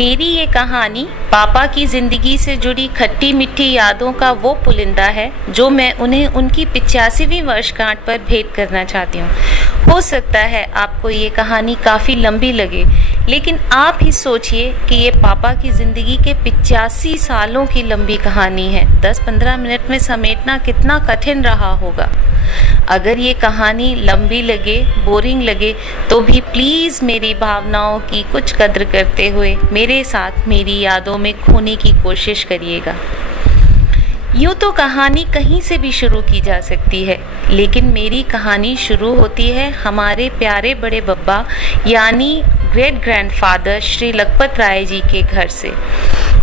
मेरी ये कहानी पापा की जिंदगी से जुड़ी खट्टी मीठी यादों का वो पुलिंदा है जो मैं उन्हें उनकी 85वीं वर्षगांठ पर भेंट करना चाहती हूँ। हो सकता है आपको ये कहानी काफ़ी लंबी लगे, लेकिन आप ही सोचिए कि ये पापा की ज़िंदगी के 85 सालों की लंबी कहानी है। 10-15 मिनट में समेटना कितना कठिन रहा होगा। अगर ये कहानी लंबी लगे, बोरिंग लगे, तो भी प्लीज़ मेरी भावनाओं की कुछ कद्र करते हुए मेरे साथ मेरी यादों में खोने की कोशिश करिएगा। यूँ तो कहानी कहीं से भी शुरू की जा सकती है, लेकिन मेरी कहानी शुरू होती है हमारे प्यारे बड़े बब्बा यानी ग्रेट ग्रैंडफादर श्री लखपत राय जी के घर से,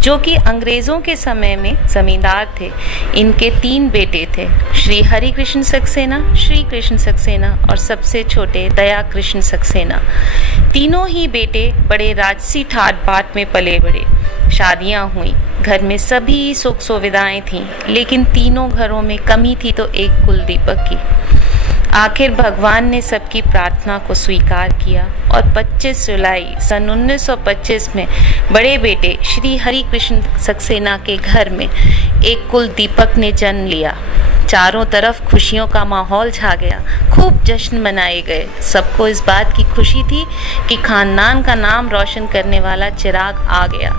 जो कि अंग्रेज़ों के समय में जमींदार थे। इनके 3 बेटे थे, श्री हरि कृष्ण सक्सेना, श्री कृष्ण सक्सेना और सबसे छोटे दया कृष्ण सक्सेना। तीनों ही बेटे बड़े राजसी ठाट बाट में पले बड़े। शादियां हुई, घर में सभी सुख सुविधाएं थीं, लेकिन तीनों घरों में कमी थी तो एक कुल दीपक की। आखिर भगवान ने सबकी प्रार्थना को स्वीकार किया और 25 जुलाई सन 1925 में बड़े बेटे श्री हरि कृष्ण सक्सेना के घर में एक कुल दीपक ने जन्म लिया। चारों तरफ खुशियों का माहौल छा गया, खूब जश्न मनाए गए। सबको इस बात की खुशी थी कि खानदान का नाम रोशन करने वाला चिराग आ गया।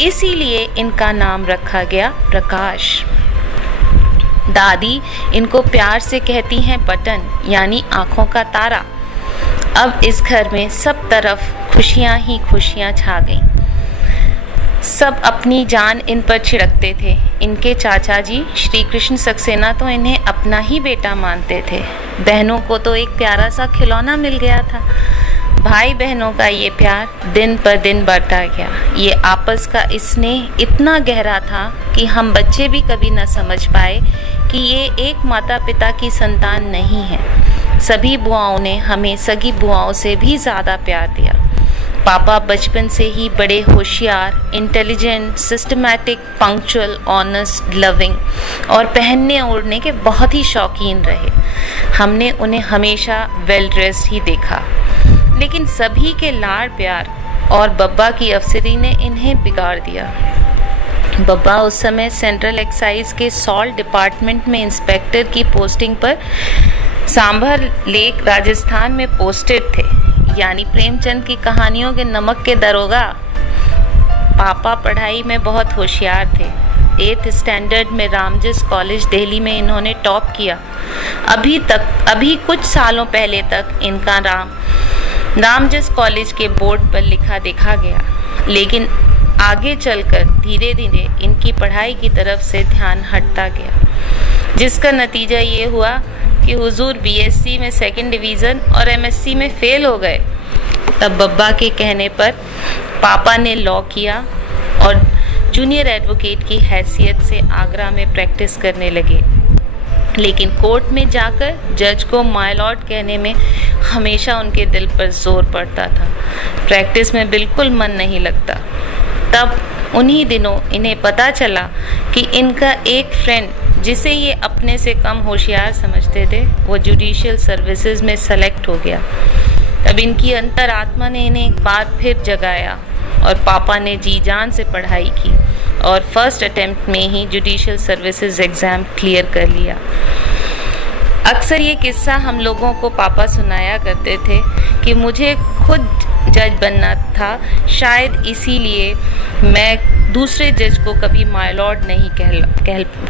इसीलिए इनका नाम रखा गया प्रकाश। दादी इनको प्यार से कहती हैं बटन, यानी आंखों का तारा। अब इस घर में सब तरफ खुशियां ही खुशियां छा गईं। सब अपनी जान इन पर छिड़कते थे। इनके चाचा जी श्री कृष्ण सक्सेना तो इन्हें अपना ही बेटा मानते थे। बहनों को तो एक प्यारा सा खिलौना मिल गया था। भाई बहनों का ये प्यार दिन पर दिन बढ़ता गया। ये आपस का स्नेह इतना गहरा था कि हम बच्चे भी कभी न समझ पाए कि ये एक माता पिता की संतान नहीं है। सभी बुआओं ने हमें सगी बुआओं से भी ज़्यादा प्यार दिया। पापा बचपन से ही बड़े होशियार, intelligent, systematic, punctual, honest, loving और पहनने ओढ़ने के बहुत ही शौकीन रहे। हमने उन्हें हमेशा वेल ड्रेस्ड ही देखा, लेकिन सभी के लाड़ प्यार और बब्बा की अफसरी ने इन्हें बिगाड़ दिया। बब्बा उस समय सेंट्रल एक्साइज के सॉल्ट डिपार्टमेंट में इंस्पेक्टर की पोस्टिंग पर सांभर लेक राजस्थान में पोस्टेड थे, यानी प्रेमचंद की कहानियों के नमक के दरोगा। पापा पढ़ाई में बहुत होशियार थे। 8th स्टैंडर्ड में रामजस कॉलेज दिल्ली में इन्होंने टॉप किया। अभी कुछ सालों पहले तक इनका रामजस कॉलेज के बोर्ड पर लिखा देखा गया, लेकिन आगे चलकर धीरे धीरे इनकी पढ़ाई की तरफ से ध्यान हटता गया, जिसका नतीजा ये हुआ कि हुजूर बीएससी में 2nd डिवीज़न और एमएससी में फेल हो गए। तब बब्बा के कहने पर पापा ने लॉ किया और जूनियर एडवोकेट की हैसियत से आगरा में प्रैक्टिस करने लगे। लेकिन कोर्ट में जाकर जज को माय लॉर्ड कहने में हमेशा उनके दिल पर जोर पड़ता था। प्रैक्टिस में बिल्कुल मन नहीं लगता। तब उन्हीं दिनों इन्हें पता चला कि इनका एक फ्रेंड, जिसे ये अपने से कम होशियार समझते थे, वो जुडिशियल सर्विसेज में सेलेक्ट हो गया। तब इनकी अंतरात्मा ने इन्हें एक बार फिर जगाया और पापा ने जी जान से पढ़ाई की और फर्स्ट अटेम्प्ट में ही जुडिशियल सर्विसेज एग्ज़ाम क्लियर कर लिया। अक्सर ये किस्सा हम लोगों को पापा सुनाया करते थे कि मुझे खुद जज बनना था, शायद इसीलिए मैं दूसरे जज को कभी माय लॉर्ड नहीं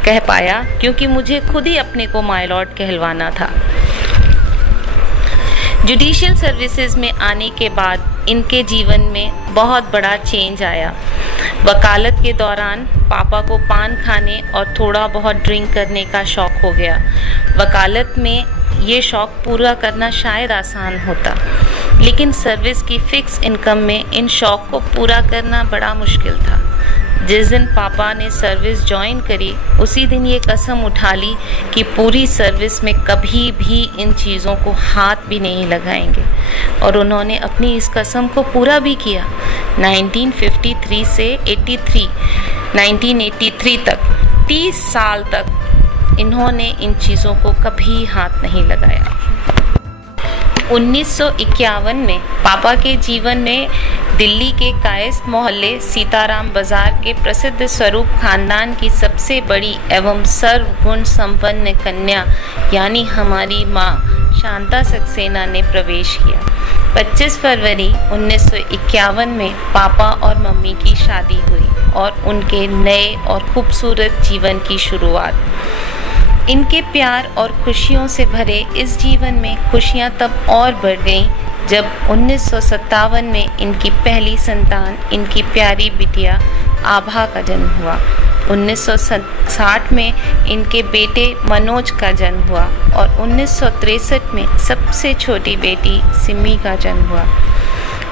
कह पाया, क्योंकि मुझे खुद ही अपने को माय लॉर्ड कहलवाना था। जुडिशियल सर्विसेज में आने के बाद इनके जीवन में बहुत बड़ा चेंज आया। वकालत के दौरान पापा को पान खाने और थोड़ा बहुत ड्रिंक करने का शौक हो गया। वकालत में ये शौक पूरा करना शायद आसान होता, लेकिन सर्विस की फिक्स इनकम में इन शौक को पूरा करना बड़ा मुश्किल था। जिस दिन पापा ने सर्विस ज्वाइन करी, उसी दिन ये कसम उठा ली कि पूरी सर्विस में कभी भी इन चीज़ों को हाथ भी नहीं लगाएंगे, और उन्होंने अपनी इस कसम को पूरा भी किया। 1953 से 1983 तक 30 साल तक इन्होंने इन चीज़ों को कभी हाथ नहीं लगाया। 1951 में पापा के जीवन में दिल्ली के कायस्थ मोहल्ले सीताराम बाजार के प्रसिद्ध स्वरूप खानदान की सबसे बड़ी एवं सर्वगुण संपन्न कन्या यानी हमारी माँ शांता सक्सेना ने प्रवेश किया। 25 फरवरी 1951 में पापा और मम्मी की शादी हुई और उनके नए और खूबसूरत जीवन की शुरुआत। इनके प्यार और खुशियों से भरे इस जीवन में खुशियां तब और बढ़ गईं जब 1957 में इनकी पहली संतान, इनकी प्यारी बिटिया आभा का जन्म हुआ। 1960 में इनके बेटे मनोज का जन्म हुआ और 1963 में सबसे छोटी बेटी सिमी का जन्म हुआ।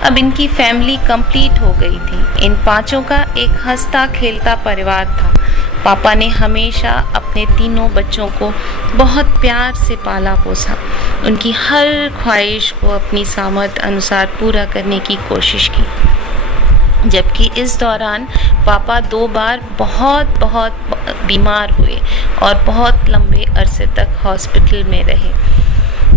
अब इनकी फैमिली कंप्लीट हो गई थी। इन पांचों का एक हंसता खेलता परिवार था। पापा ने हमेशा अपने तीनों बच्चों को बहुत प्यार से पाला पोसा, उनकी हर ख्वाहिश को अपनी सामर्थ्य अनुसार पूरा करने की कोशिश की। जबकि इस दौरान पापा 2 बार बहुत बीमार हुए और बहुत लंबे अरसे तक हॉस्पिटल में रहे,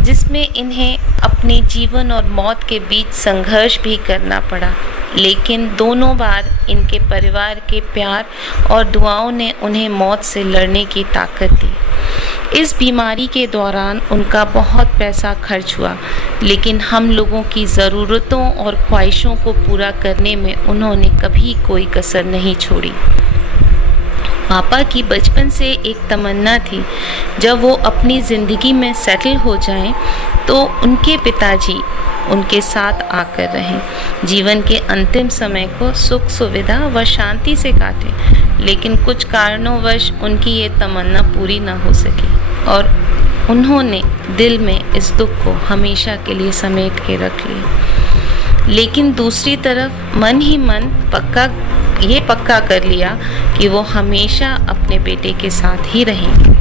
जिसमें इन्हें अपने जीवन और मौत के बीच संघर्ष भी करना पड़ा। लेकिन दोनों बार इनके परिवार के प्यार और दुआओं ने उन्हें मौत से लड़ने की ताकत दी। इस बीमारी के दौरान उनका बहुत पैसा खर्च हुआ, लेकिन हम लोगों की ज़रूरतों और ख्वाहिशों को पूरा करने में उन्होंने कभी कोई कसर नहीं छोड़ी। पापा की बचपन से एक तमन्ना थी, जब वो अपनी ज़िंदगी में सेटल हो जाएं, तो उनके पिताजी उनके साथ आकर रहें, जीवन के अंतिम समय को सुख सुविधा व शांति से काटें। लेकिन कुछ कारणोंवश उनकी ये तमन्ना पूरी न हो सकी और उन्होंने दिल में इस दुख को हमेशा के लिए समेट के रख लिया। लेकिन दूसरी तरफ मन ही मन पक्का कर लिया कि वो हमेशा अपने बेटे के साथ ही रहेंगे।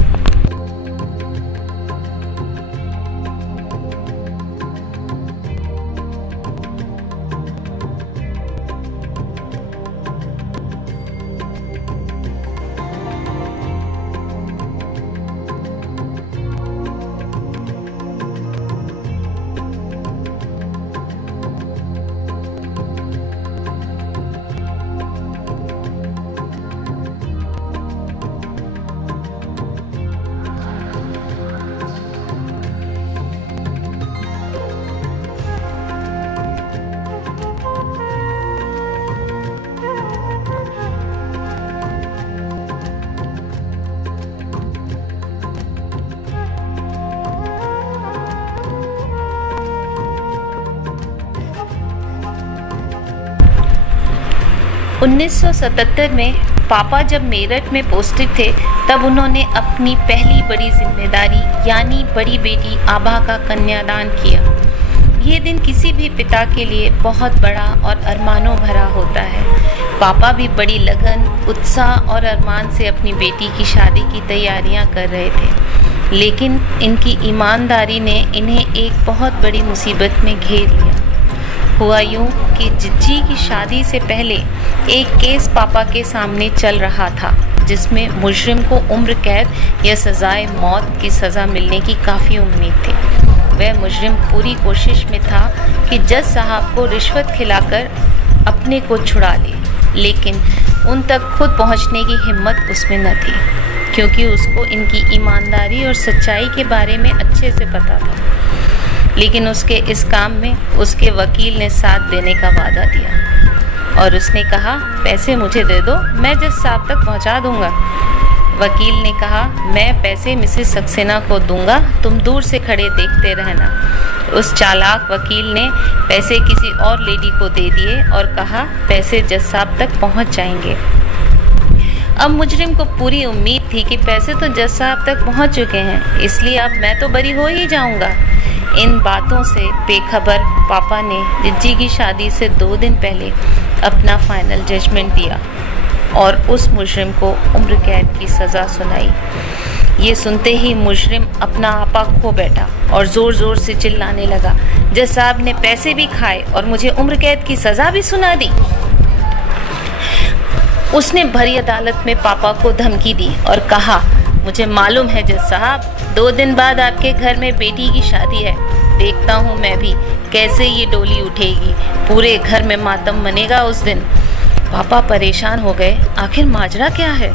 उन्नीस 1977 में पापा जब मेरठ में पोस्टेड थे, तब उन्होंने अपनी पहली बड़ी जिम्मेदारी यानी बड़ी बेटी आभा का कन्यादान किया। ये दिन किसी भी पिता के लिए बहुत बड़ा और अरमानों भरा होता है। पापा भी बड़ी लगन, उत्साह और अरमान से अपनी बेटी की शादी की तैयारियां कर रहे थे, लेकिन इनकी ईमानदारी ने इन्हें एक बहुत बड़ी मुसीबत में घेर लिया। हुआ यूं कि जिज्जी की शादी से पहले एक केस पापा के सामने चल रहा था, जिसमें मुजरिम को उम्र कैद या सजाए मौत की सज़ा मिलने की काफ़ी उम्मीद थी। वह मुजरिम पूरी कोशिश में था कि जज साहब को रिश्वत खिलाकर अपने को छुड़ा ले, लेकिन उन तक खुद पहुंचने की हिम्मत उसमें न थी, क्योंकि उसको इनकी ईमानदारी और सच्चाई के बारे में अच्छे से पता था। लेकिन उसके इस काम में उसके वकील ने साथ देने का वादा दिया और उसने कहा, पैसे मुझे दे दो, मैं जज साहब तक पहुंचा दूंगा। वकील ने कहा, मैं पैसे मिसेस सक्सेना को दूंगा, तुम दूर से खड़े देखते रहना। उस चालाक वकील ने पैसे किसी और लेडी को दे दिए और कहा, पैसे जज साहब तक पहुंच जाएंगे। अब मुजरिम को पूरी उम्मीद थी कि पैसे तो जज साहब तक पहुंच चुके हैं, इसलिए अब मैं तो बरी हो ही जाऊंगा। इन बातों से बेखबर पापा ने जिज्जी की शादी से 2 दिन पहले अपना फाइनल जजमेंट दिया और उस मुजरिम को उम्र कैद की सज़ा सुनाई। ये सुनते ही मुजरिम अपना आपा खो बैठा और ज़ोर ज़ोर से चिल्लाने लगा, जज साहब ने पैसे भी खाए और मुझे उम्र कैद की सज़ा भी सुना दी। उसने भरी अदालत में पापा को धमकी दी और कहा, मुझे मालूम है जज साहब, 2 दिन बाद आपके घर में बेटी की शादी है देखता हूँ मैं भी कैसे ये डोली उठेगी, पूरे घर में मातम मनेगा उस दिन। पापा परेशान हो गए, आखिर माजरा क्या है।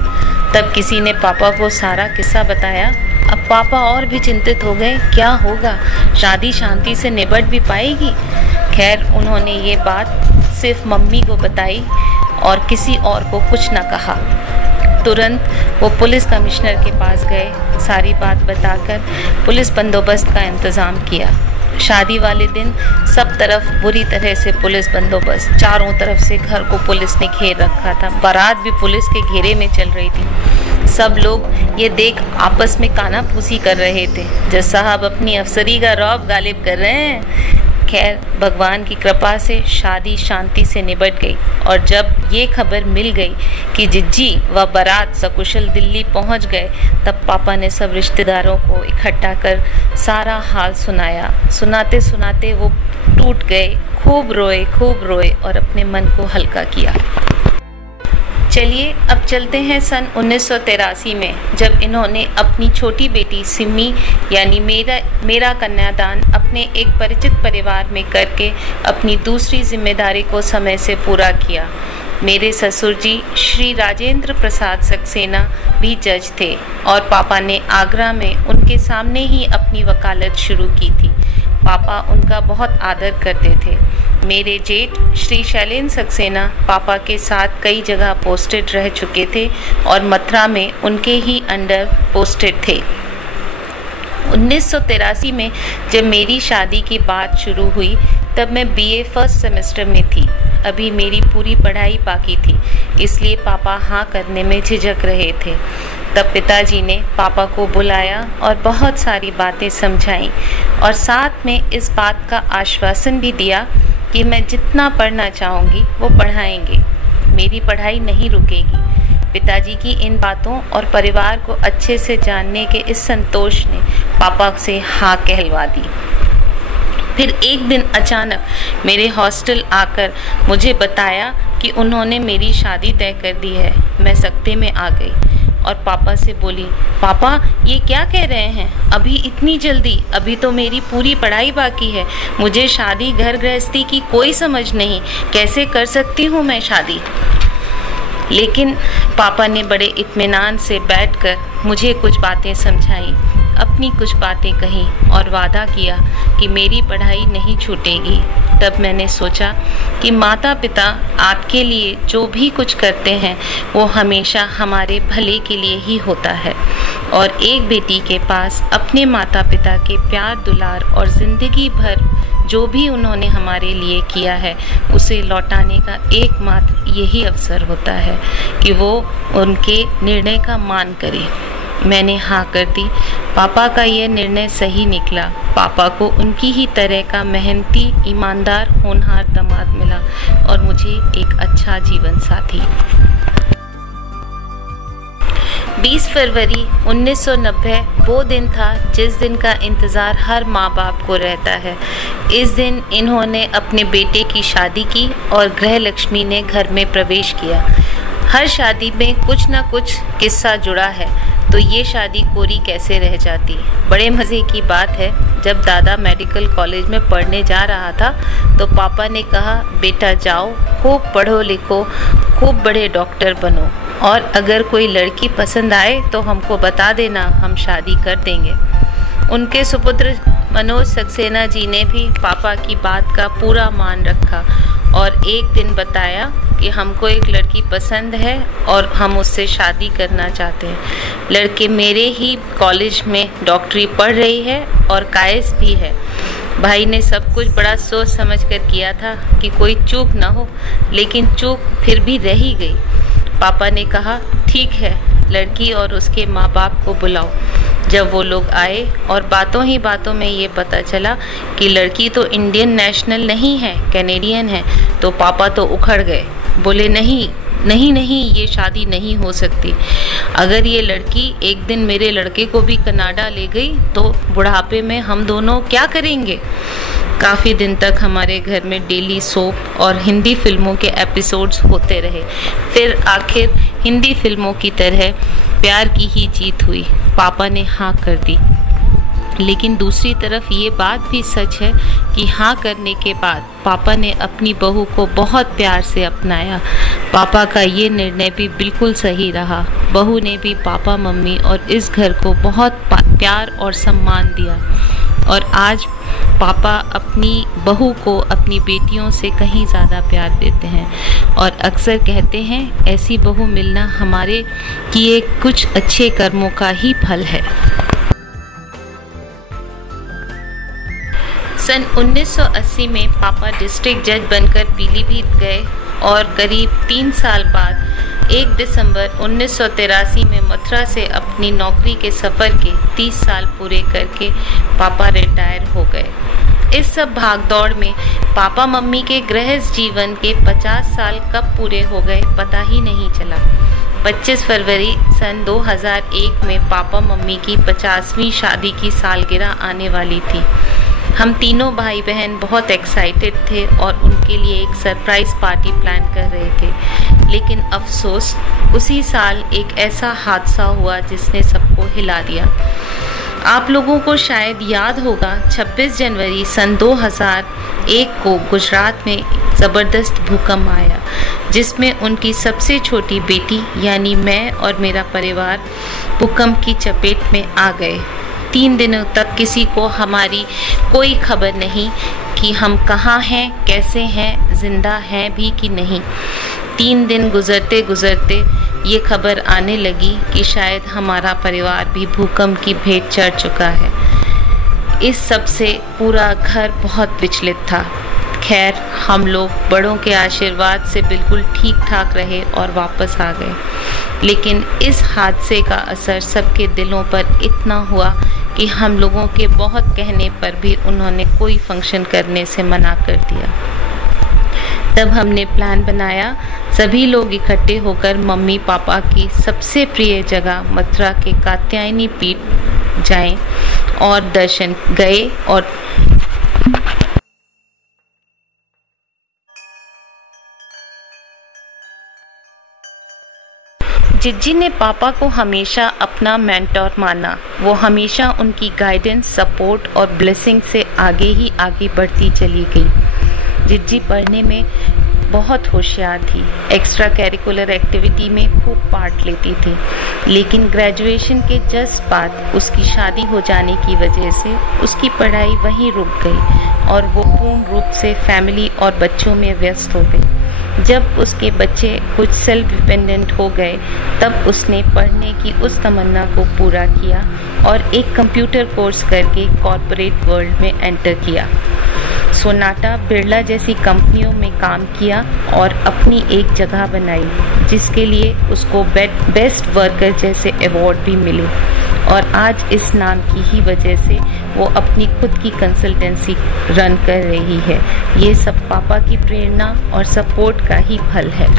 तब किसी ने पापा को सारा किस्सा बताया। अब पापा और भी चिंतित हो गए, क्या होगा, शादी शांति से निबट भी पाएगी। खैर उन्होंने ये बात सिर्फ मम्मी को बताई और किसी और को कुछ न कहा। तुरंत वो पुलिस कमिश्नर के पास गए, सारी बात बताकर पुलिस बंदोबस्त का इंतज़ाम किया। शादी वाले दिन सब तरफ बुरी तरह से पुलिस बंदोबस्त, चारों तरफ से घर को पुलिस ने घेर रखा था। बारात भी पुलिस के घेरे में चल रही थी। सब लोग ये देख आपस में कानाफूसी कर रहे थे, जज साहब अपनी अफसरी का रौब गालिब कर रहे हैं। खैर भगवान की कृपा से शादी शांति से निबट गई और जब ये खबर मिल गई कि जिज्जी व बारात सकुशल दिल्ली पहुंच गए, तब पापा ने सब रिश्तेदारों को इकट्ठा कर सारा हाल सुनाया। सुनाते सुनाते वो टूट गए, खूब रोए और अपने मन को हल्का किया। चलिए अब चलते हैं सन 1983 में, जब इन्होंने अपनी छोटी बेटी सिमी यानी मेरा कन्यादान अपने एक परिचित परिवार में करके अपनी दूसरी जिम्मेदारी को समय से पूरा किया। मेरे ससुर जी श्री राजेंद्र प्रसाद सक्सेना भी जज थे और पापा ने आगरा में उनके सामने ही अपनी वकालत शुरू की थी। पापा उनका बहुत आदर करते थे। मेरे जेठ श्री शैलेंद्र सक्सेना पापा के साथ कई जगह पोस्टेड रह चुके थे और मथुरा में उनके ही अंडर पोस्टेड थे। 1983 में जब मेरी शादी की बात शुरू हुई, तब मैं बीए फर्स्ट सेमेस्टर में थी। अभी मेरी पूरी पढ़ाई बाकी थी, इसलिए पापा हाँ करने में झिझक रहे थे। तब पिताजी ने पापा को बुलाया और बहुत सारी बातें समझाईं और साथ में इस बात का आश्वासन भी दिया कि मैं जितना पढ़ना चाहूँगी वो पढ़ाएंगे, मेरी पढ़ाई नहीं रुकेगी। पिताजी की इन बातों और परिवार को अच्छे से जानने के इस संतोष ने पापा से हाँ कहलवा दी। फिर एक दिन अचानक मेरे हॉस्टल आकर मुझे बताया कि उन्होंने मेरी शादी तय कर दी है। मैं सकते में आ गई और पापा से बोली, पापा ये क्या कह रहे हैं, अभी इतनी जल्दी, अभी तो मेरी पूरी पढ़ाई बाकी है, मुझे शादी घर गृहस्थी की कोई समझ नहीं, कैसे कर सकती हूँ मैं शादी। लेकिन पापा ने बड़े इत्मीनान से बैठकर मुझे कुछ बातें समझाई, अपनी कुछ बातें कही और वादा किया कि मेरी पढ़ाई नहीं छूटेगी। तब मैंने सोचा कि माता पिता आपके लिए जो भी कुछ करते हैं वो हमेशा हमारे भले के लिए ही होता है और एक बेटी के पास अपने माता पिता के प्यार दुलार और ज़िंदगी भर जो भी उन्होंने हमारे लिए किया है उसे लौटाने का एकमात्र यही अवसर होता है कि वो उनके निर्णय का मान करे। मैंने हाँ कर दी। पापा का यह निर्णय सही निकला। पापा को उनकी ही तरह का मेहनती, ईमानदार, होनहार दामाद मिला और मुझे एक अच्छा जीवन साथी। 20 फरवरी 1990 वो दिन था जिस दिन का इंतज़ार हर माँ बाप को रहता है। इस दिन इन्होंने अपने बेटे की शादी की और गृह लक्ष्मी ने घर में प्रवेश किया। हर शादी में कुछ न कुछ किस्सा जुड़ा है, तो ये शादी कोरी कैसे रह जाती। बड़े मज़े की बात है, जब दादा मेडिकल कॉलेज में पढ़ने जा रहा था तो पापा ने कहा, बेटा जाओ, खूब पढ़ो लिखो, खूब बड़े डॉक्टर बनो और अगर कोई लड़की पसंद आए तो हमको बता देना, हम शादी कर देंगे। उनके सुपुत्र मनोज सक्सेना जी ने भी पापा की बात का पूरा मान रखा और एक दिन बताया कि हमको एक लड़की पसंद है और हम उससे शादी करना चाहते हैं। लड़के मेरे ही कॉलेज में डॉक्टरी पढ़ रही है और कायस भी है। भाई ने सब कुछ बड़ा सोच समझ कर किया था कि कोई चूक ना हो, लेकिन चूक फिर भी रह ही गई। पापा ने कहा, ठीक है, लड़की और उसके माँ बाप को बुलाओ। जब वो लोग आए और बातों ही बातों में ये पता चला कि लड़की तो इंडियन नेशनल नहीं है, कैनेडियन है, तो पापा तो उखड़ गए। बोले, नहीं नहीं नहीं, ये शादी नहीं हो सकती। अगर ये लड़की एक दिन मेरे लड़के को भी कनाडा ले गई तो बुढ़ापे में हम दोनों क्या करेंगे। काफ़ी दिन तक हमारे घर में डेली सोप और हिंदी फिल्मों के एपिसोड्स होते रहे। फिर आखिर हिंदी फिल्मों की तरह प्यार की ही जीत हुई। पापा ने हाँ कर दी। लेकिन दूसरी तरफ ये बात भी सच है कि हाँ करने के बाद पापा ने अपनी बहू को बहुत प्यार से अपनाया। पापा का ये निर्णय भी बिल्कुल सही रहा। बहू ने भी पापा मम्मी और इस घर को बहुत प्यार और सम्मान दिया और आज पापा अपनी बहू को अपनी बेटियों से कहीं ज़्यादा प्यार देते हैं और अक्सर कहते हैं ऐसी बहू मिलना हमारे किए कुछ अच्छे कर्मों का ही फल है। सन 1980 में पापा डिस्ट्रिक्ट जज बनकर पीलीभीत गए और करीब 3 साल बाद 1 दिसंबर 1983 में मथुरा से अपनी नौकरी के सफ़र के 30 साल पूरे करके पापा रिटायर हो गए। इस सब भागदौड़ में पापा मम्मी के गृहस्थ जीवन के 50 साल कब पूरे हो गए पता ही नहीं चला। 25 फरवरी सन 2001 में पापा मम्मी की 50वीं शादी की सालगिरह आने वाली थी। हम तीनों भाई बहन बहुत एक्साइटेड थे और उनके लिए एक सरप्राइज पार्टी प्लान कर रहे थे, लेकिन अफसोस उसी साल एक ऐसा हादसा हुआ जिसने सबको हिला दिया। आप लोगों को शायद याद होगा 26 जनवरी सन 2001 को गुजरात में ज़बरदस्त भूकंप आया जिसमें उनकी सबसे छोटी बेटी यानी मैं और मेरा परिवार भूकंप की चपेट में आ गए। 3 दिनों तक किसी को हमारी कोई खबर नहीं कि हम कहाँ हैं, कैसे हैं, जिंदा हैं भी कि नहीं। 3 दिन गुजरते गुजरते ये खबर आने लगी कि शायद हमारा परिवार भी भूकंप की भेंट चढ़ चुका है। इस सब से पूरा घर बहुत विचलित था। खैर हम लोग बड़ों के आशीर्वाद से बिल्कुल ठीक ठाक रहे और वापस आ गए, लेकिन इस हादसे का असर सबके दिलों पर इतना हुआ कि हम लोगों के बहुत कहने पर भी उन्होंने कोई फंक्शन करने से मना कर दिया। तब हमने प्लान बनाया सभी लोग इकट्ठे होकर मम्मी पापा की सबसे प्रिय जगह मथुरा के कात्यायनी पीठ जाएं और दर्शन गए और जिज्जी ने पापा को हमेशा अपना मेंटोर माना। वो हमेशा उनकी गाइडेंस, सपोर्ट और ब्लेसिंग से आगे ही आगे बढ़ती चली गई। जिज्जी पढ़ने में बहुत होशियार थी, एक्स्ट्रा कैरिकुलर एक्टिविटी में खूब पार्ट लेती थी, लेकिन ग्रेजुएशन के जस्ट बाद उसकी शादी हो जाने की वजह से उसकी पढ़ाई वहीं रुक गई और वो पूर्ण रूप से फैमिली और बच्चों में व्यस्त हो गई। जब उसके बच्चे कुछ सेल्फ डिपेंडेंट हो गए तब उसने पढ़ने की उस तमन्ना को पूरा किया और एक कंप्यूटर कोर्स करके कॉर्पोरेट वर्ल्ड में एंटर किया। सोनाटा, बिरला जैसी कंपनियों में काम किया और अपनी एक जगह बनाई जिसके लिए उसको बेस्ट वर्कर जैसे अवार्ड भी मिले और आज इस नाम की ही वजह से वो अपनी खुद की कंसल्टेंसी रन कर रही है। ये सब पापा की प्रेरणा और सपोर्ट का ही फल है।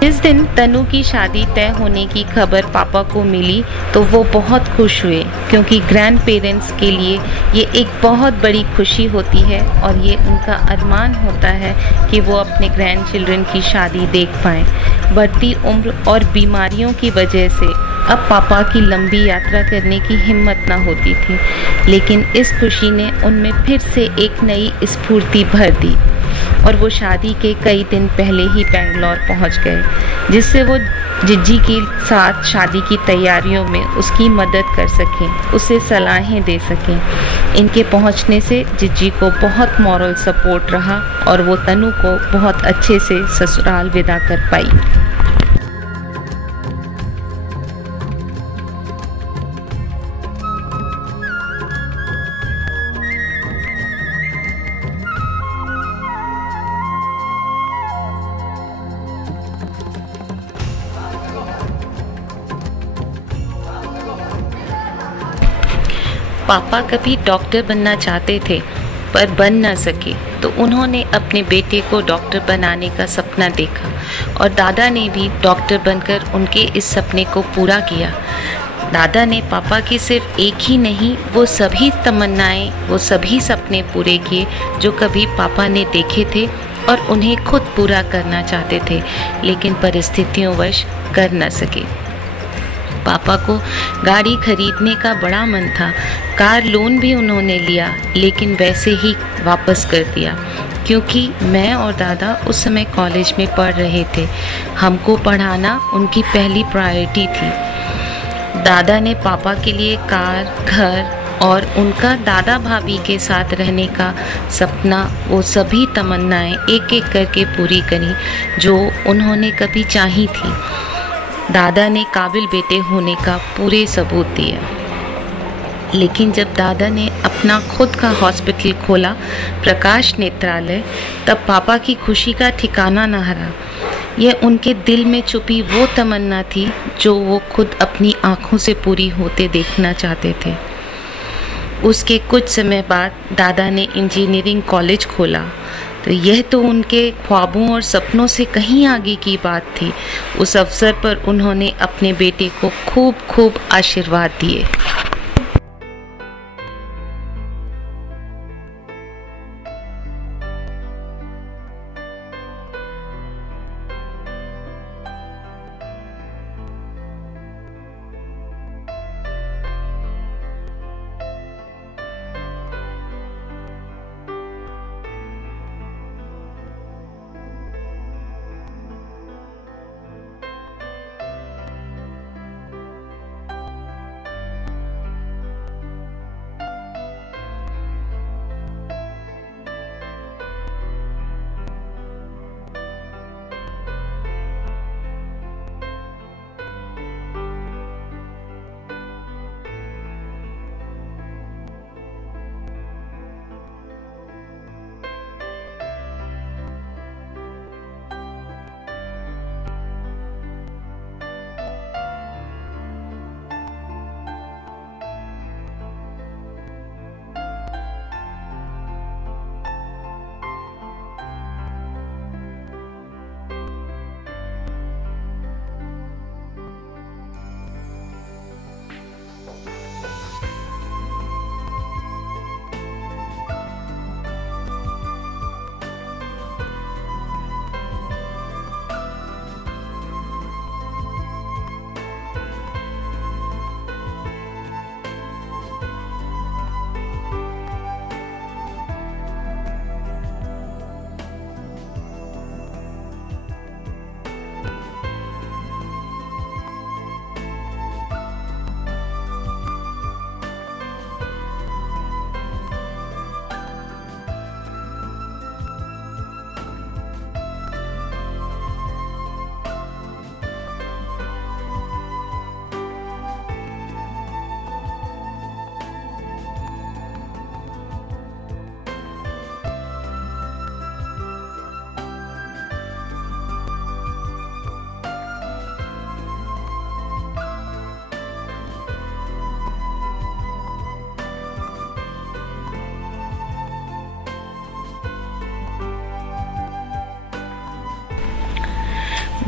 जिस दिन तनु की शादी तय होने की खबर पापा को मिली तो वो बहुत खुश हुए, क्योंकि ग्रैंड पेरेंट्स के लिए ये एक बहुत बड़ी खुशी होती है और ये उनका अरमान होता है कि वो अपने ग्रैंड चिल्ड्रन की शादी देख पाएँ। बढ़ती उम्र और बीमारियों की वजह से अब पापा की लंबी यात्रा करने की हिम्मत न होती थी, लेकिन इस खुशी ने उनमें फिर से एक नई स्फूर्ति भर दी और वो शादी के कई दिन पहले ही बेंगलोर पहुंच गए, जिससे वो जिज्जी के साथ शादी की तैयारियों में उसकी मदद कर सकें, उसे सलाहें दे सकें। इनके पहुंचने से जिज्जी को बहुत मॉरल सपोर्ट रहा और वो तनु को बहुत अच्छे से ससुराल विदा कर पाई। पापा कभी डॉक्टर बनना चाहते थे पर बन ना सके, तो उन्होंने अपने बेटे को डॉक्टर बनाने का सपना देखा और दादा ने भी डॉक्टर बनकर उनके इस सपने को पूरा किया। दादा ने पापा की सिर्फ एक ही नहीं, वो सभी तमन्नाएं, वो सभी सपने पूरे किए जो कभी पापा ने देखे थे और उन्हें खुद पूरा करना चाहते थे, लेकिन परिस्थितियों वश कर न सके। पापा को गाड़ी खरीदने का बड़ा मन था, कार लोन भी उन्होंने लिया, लेकिन वैसे ही वापस कर दिया, क्योंकि मैं और दादा उस समय कॉलेज में पढ़ रहे थे। हमको पढ़ाना उनकी पहली प्रायोरिटी थी। दादा ने पापा के लिए कार, घर और उनका दादा भाभी के साथ रहने का सपना, वो सभी तमन्नाएं एक एक करके पूरी करी जो उन्होंने कभी चाही थी। दादा ने काबिल बेटे होने का पूरे सबूत दिए, लेकिन जब दादा ने अपना खुद का हॉस्पिटल खोला, प्रकाश नेत्रालय, तब पापा की खुशी का ठिकाना न रहा। यह उनके दिल में छुपी वो तमन्ना थी जो वो खुद अपनी आंखों से पूरी होते देखना चाहते थे। उसके कुछ समय बाद दादा ने इंजीनियरिंग कॉलेज खोला, तो यह तो उनके ख्वाबों और सपनों से कहीं आगे की बात थी। उस अवसर पर उन्होंने अपने बेटे को खूब खूब आशीर्वाद दिए।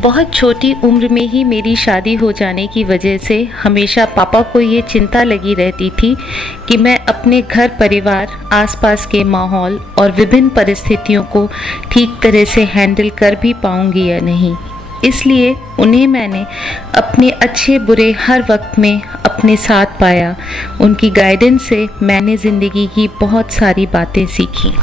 बहुत छोटी उम्र में ही मेरी शादी हो जाने की वजह से हमेशा पापा को ये चिंता लगी रहती थी कि मैं अपने घर परिवार, आसपास के माहौल और विभिन्न परिस्थितियों को ठीक तरह से हैंडल कर भी पाऊंगी या नहीं। इसलिए उन्हें मैंने अपने अच्छे बुरे हर वक्त में अपने साथ पाया। उनकी गाइडेंस से मैंने ज़िंदगी की बहुत सारी बातें सीखी।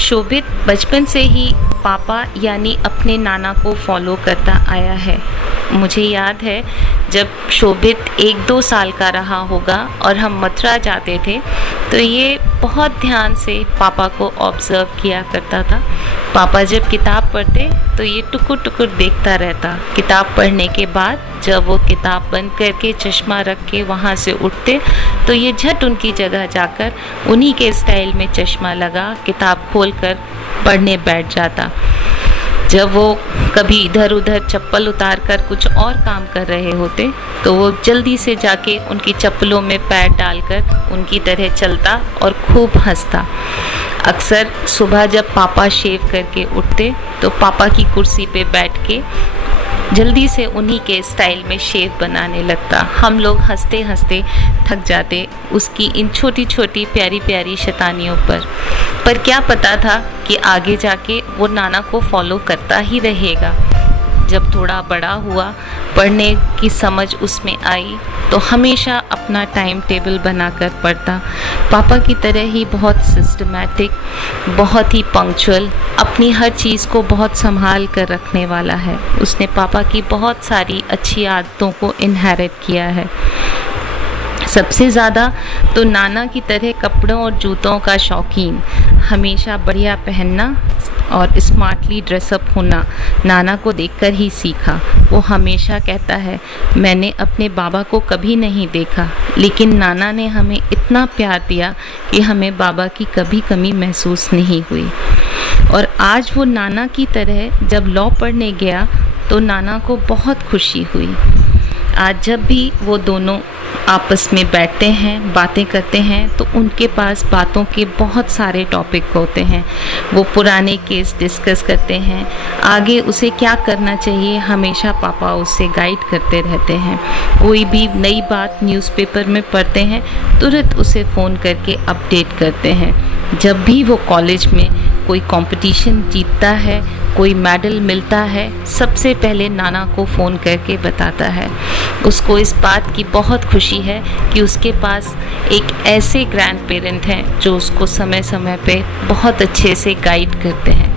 शोभित बचपन से ही पापा यानी अपने नाना को फॉलो करता आया है। मुझे याद है जब शोभित 1-2 साल का रहा होगा और हम मथुरा जाते थे तो ये बहुत ध्यान से पापा को ऑब्जर्व किया करता था। पापा जब किताब पढ़ते तो ये टुकुर टुकुर देखता रहता। किताब पढ़ने के बाद जब वो किताब बंद करके चश्मा रख के वहाँ से उठते तो ये झट उनकी जगह जाकर उन्हीं के स्टाइल में चश्मा लगा किताब खोलकर पढ़ने बैठ जाता। जब वो कभी इधर उधर चप्पल उतार कर कुछ और काम कर रहे होते तो वो जल्दी से जाके उनकी चप्पलों में पैर डालकर उनकी तरह चलता और खूब हंसता। अक्सर सुबह जब पापा शेव करके उठते तो पापा की कुर्सी पे बैठ के जल्दी से उन्हीं के स्टाइल में शेव बनाने लगता। हम लोग हंसते हंसते थक जाते उसकी इन छोटी छोटी प्यारी प्यारी शैतानियों पर क्या पता था कि आगे जाके वो नाना को फॉलो करता ही रहेगा। जब थोड़ा बड़ा हुआ, पढ़ने की समझ उसमें आई तो हमेशा अपना टाइम टेबल बनाकर पढ़ता। पापा की तरह ही बहुत सिस्टमैटिक, बहुत ही पंक्चुअल, अपनी हर चीज़ को बहुत संभाल कर रखने वाला है। उसने पापा की बहुत सारी अच्छी आदतों को इनहेरिट किया है। सबसे ज़्यादा तो नाना की तरह कपड़ों और जूतों का शौकीन, हमेशा बढ़िया पहनना और स्मार्टली ड्रेसअप होना नाना को देखकर ही सीखा। वो हमेशा कहता है, मैंने अपने बाबा को कभी नहीं देखा लेकिन नाना ने हमें इतना प्यार दिया कि हमें बाबा की कभी कमी महसूस नहीं हुई। और आज वो नाना की तरह जब लॉ पढ़ने गया तो नाना को बहुत खुशी हुई। आज जब भी वो दोनों आपस में बैठते हैं, बातें करते हैं तो उनके पास बातों के बहुत सारे टॉपिक होते हैं। वो पुराने केस डिस्कस करते हैं, आगे उसे क्या करना चाहिए हमेशा पापा उससे गाइड करते रहते हैं। कोई भी नई बात न्यूज़पेपर में पढ़ते हैं तुरंत उसे फ़ोन करके अपडेट करते हैं। जब भी वो कॉलेज में कोई कंपटीशन जीतता है, कोई मेडल मिलता है, सबसे पहले नाना को फ़ोन करके बताता है। उसको इस बात की बहुत खुशी है कि उसके पास एक ऐसे ग्रैंड पेरेंट हैं जो उसको समय समय पे बहुत अच्छे से गाइड करते हैं।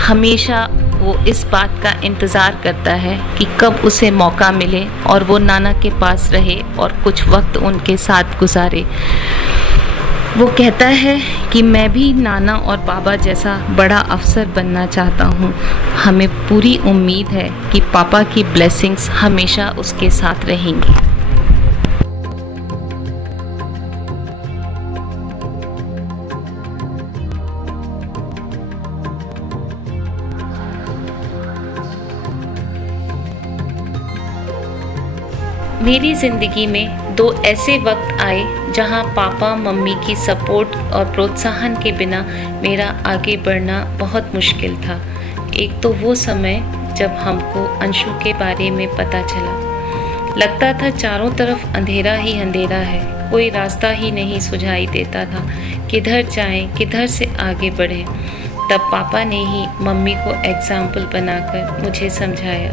हमेशा वो इस बात का इंतज़ार करता है कि कब उसे मौका मिले और वो नाना के पास रहे और कुछ वक्त उनके साथ गुजारे। वो कहता है कि मैं भी नाना और बाबा जैसा बड़ा अफसर बनना चाहता हूँ। हमें पूरी उम्मीद है कि पापा की ब्लेसिंग्स हमेशा उसके साथ रहेंगी। मेरी ज़िंदगी में 2 ऐसे वक्त आए जहां पापा मम्मी की सपोर्ट और प्रोत्साहन के बिना मेरा आगे बढ़ना बहुत मुश्किल था। एक तो वो समय जब हमको अंशु के बारे में पता चला, लगता था चारों तरफ अंधेरा ही अंधेरा है, कोई रास्ता ही नहीं सुझाई देता था, किधर जाएं, किधर से आगे बढ़ें। तब पापा ने ही मम्मी को एग्जाम्पल बनाकर मुझे समझाया।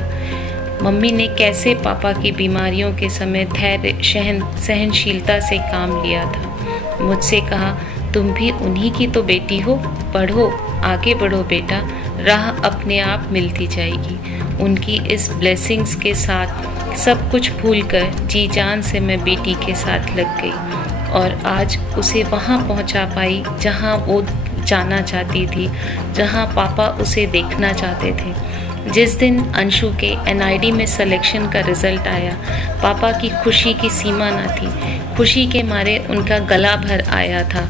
मम्मी ने कैसे पापा की बीमारियों के समय धैर्य सहनशीलता से काम लिया था। मुझसे कहा, तुम भी उन्हीं की तो बेटी हो, पढ़ो, आगे बढ़ो बेटा, राह अपने आप मिलती जाएगी। उनकी इस ब्लेसिंग्स के साथ सब कुछ भूलकर जी जान से मैं बेटी के साथ लग गई और आज उसे वहाँ पहुँचा पाई जहाँ वो जाना चाहती थी, जहाँ पापा उसे देखना चाहते थे। जिस दिन अंशु के एनआईडी में सिलेक्शन का रिजल्ट आया, पापा की खुशी की सीमा न थी। खुशी के मारे उनका गला भर आया था।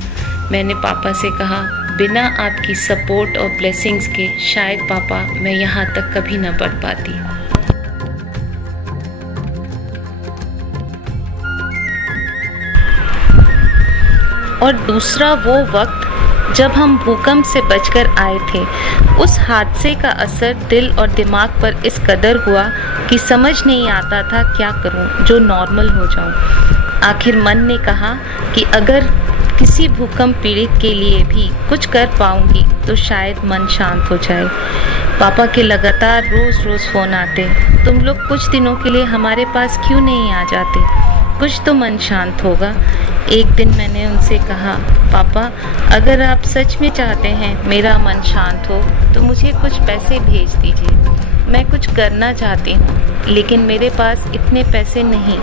मैंने पापा से कहा, बिना आपकी सपोर्ट और ब्लेसिंग्स के शायद पापा मैं यहाँ तक कभी न बढ़ पाती। और दूसरा वो वक्त जब हम भूकंप से बचकर आए थे। उस हादसे का असर दिल और दिमाग पर इस कदर हुआ कि समझ नहीं आता था क्या करूं जो नॉर्मल हो जाऊं। आखिर मन ने कहा कि अगर किसी भूकंप पीड़ित के लिए भी कुछ कर पाऊंगी तो शायद मन शांत हो जाए। पापा के लगातार रोज फोन आते, तुम लोग कुछ दिनों के लिए हमारे पास क्यों नहीं आ जाते, कुछ तो मन शांत होगा। एक दिन मैंने उनसे कहा, पापा अगर आप सच में चाहते हैं मेरा मन शांत हो तो मुझे कुछ पैसे भेज दीजिए, मैं कुछ करना चाहती हूँ लेकिन मेरे पास इतने पैसे नहीं।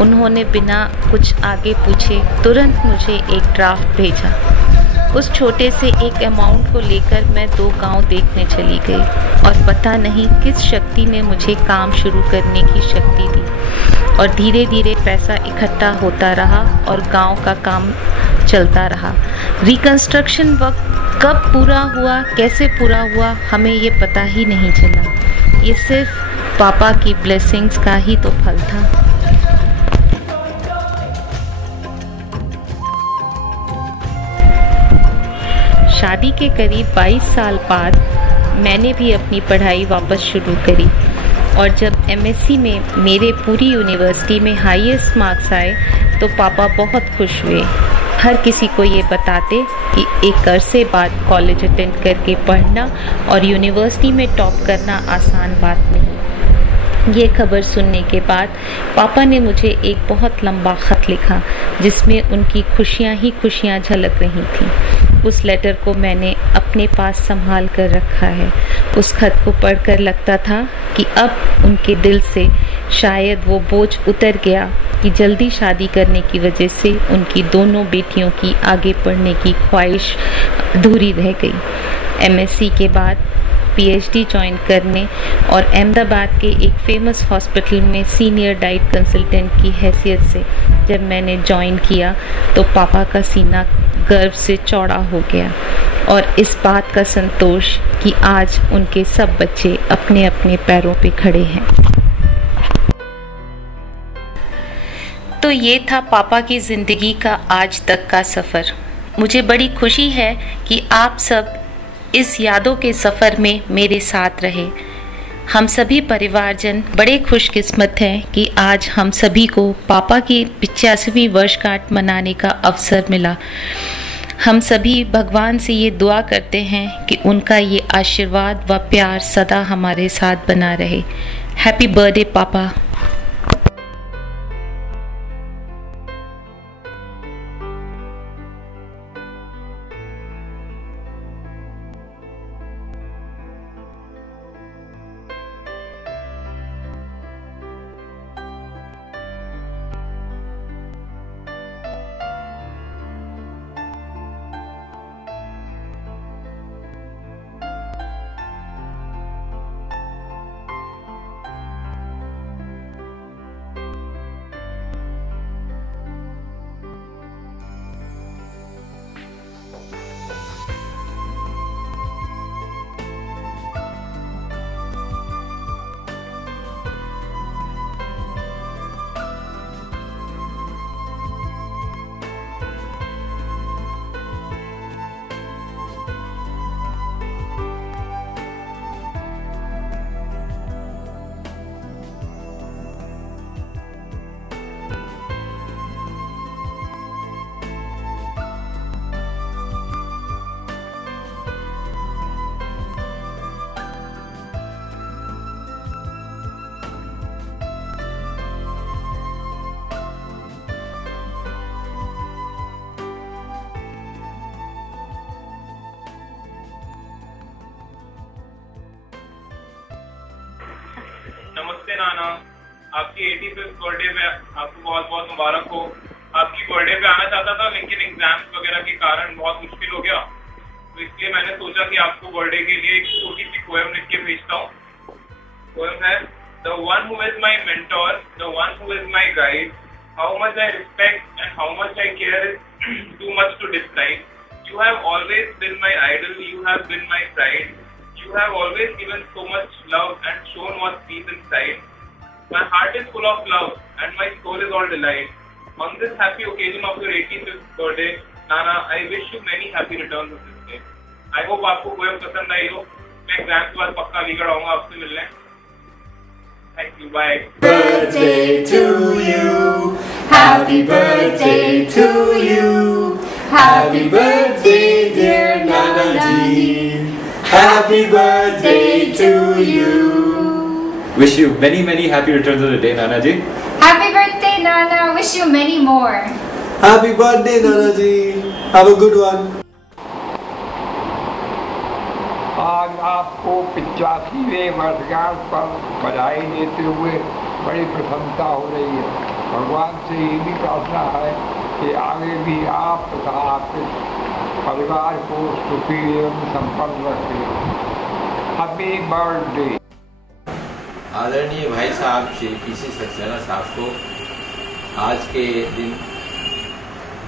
उन्होंने बिना कुछ आगे पूछे तुरंत मुझे एक ड्राफ्ट भेजा। उस छोटे से एक अमाउंट को लेकर मैं 2 गांव देखने चली गई और पता नहीं किस शक्ति ने मुझे काम शुरू करने की शक्ति दी और धीरे धीरे पैसा इकट्ठा होता रहा और गांव का काम चलता रहा। रिकंस्ट्रक्शन वक्त कब पूरा हुआ, कैसे पूरा हुआ, हमें ये पता ही नहीं चला। ये सिर्फ पापा की ब्लेसिंग्स का ही तो फल था। शादी के करीब 22 साल बाद मैंने भी अपनी पढ़ाई वापस शुरू करी और जब एमएससी में मेरे पूरी यूनिवर्सिटी में हाईएस्ट मार्क्स आए तो पापा बहुत खुश हुए। हर किसी को ये बताते कि एक अरसे बाद कॉलेज अटेंड करके पढ़ना और यूनिवर्सिटी में टॉप करना आसान बात नहीं। ये खबर सुनने के बाद पापा ने मुझे एक बहुत लंबा खत लिखा जिसमें उनकी खुशियाँ ही खुशियाँ झलक रही थीं। उस लेटर को मैंने अपने पास संभाल कर रखा है। उस खत को पढ़कर लगता था कि अब उनके दिल से शायद वो बोझ उतर गया कि जल्दी शादी करने की वजह से उनकी दोनों बेटियों की आगे बढ़ने की ख्वाहिश अधूरी रह गई। एमएससी के बाद पीएचडी ज्वाइन करने और अहमदाबाद के एक फेमस हॉस्पिटल में सीनियर डाइट कंसल्टेंट की हैसियत से जब मैंने ज्वाइन किया तो पापा का सीना गर्व से चौड़ा हो गया और इस बात का संतोष कि आज उनके सब बच्चे अपने अपने पैरों पे खड़े हैं। तो ये था पापा की जिंदगी का आज तक का सफ़र। मुझे बड़ी खुशी है कि आप सब इस यादों के सफ़र में मेरे साथ रहे। हम सभी परिवारजन बड़े खुशकिस्मत हैं कि आज हम सभी को पापा की 85वीं वर्षगांठ मनाने का अवसर मिला। हम सभी भगवान से ये दुआ करते हैं कि उनका ये आशीर्वाद व प्यार सदा हमारे साथ बना रहे। हैप्पी बर्थडे पापा। नमस्ते नाना, आपकी 85th बर्थडे पे आपको बहुत बहुत मुबारक हो। आपकी बर्थडे पे आना चाहता था लेकिन एग्जाम्स वगैरह के कारण बहुत मुश्किल हो गया, तो इसलिए मैंने सोचा कि आपको बर्थडे के लिए एक छोटी सी पोएम लिख के भेजता हूँ। पोएम है The one who is my mentor, the one who is my guide, how much I respect and how much I care is too much to describe. You have always been my idol, you have been my pride. You have always given so much love and shown what's deep inside. My heart is full of love and my soul is all delight. On this happy occasion of your 85th birthday, Nana, I wish you many happy returns of this day. I hope आपको poem पसंद आई हो। मैं exam के बाद पक्का अलीगढ़ आऊंगा आपसे मिलने। Thank you, bye. Birthday to you, happy birthday to you, happy birthday dear Nana ji, happy birthday to you. Wish you many happy returns of the day, Nana ji. Happy birthday, Nana. Wish you many more. Happy birthday Nana ji, have a good one. आज आपको 85वें वर्षगांठ पर बधाई देते हुए बड़ी प्रसन्नता हो रही है। भगवान से यही प्रार्थना है कि आगे भी आप तथा आपके परिवार को सुखी एवं संपन्न रखें। Happy birthday. आदरणीय भाई साहब श्री पीसी सक्सेना साहब को आज के दिन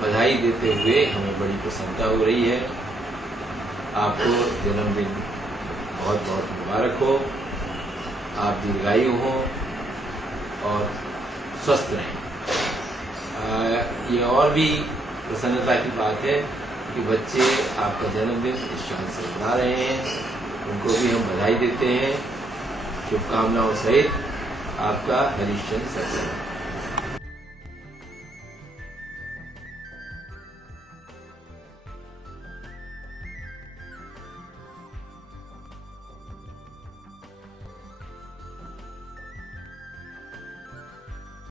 बधाई देते हुए हमें बड़ी प्रसन्नता हो रही है। आपको जन्मदिन बहुत बहुत मुबारक हो, आप दीर्घायु हो और स्वस्थ रहें। ये और भी प्रसन्नता की बात है कि बच्चे आपका जन्मदिन इस शान से मना रहे हैं, उनको भी हम बधाई देते हैं। शुभकामनाओं सहित आपका हरीश चंद्र सक्सेना।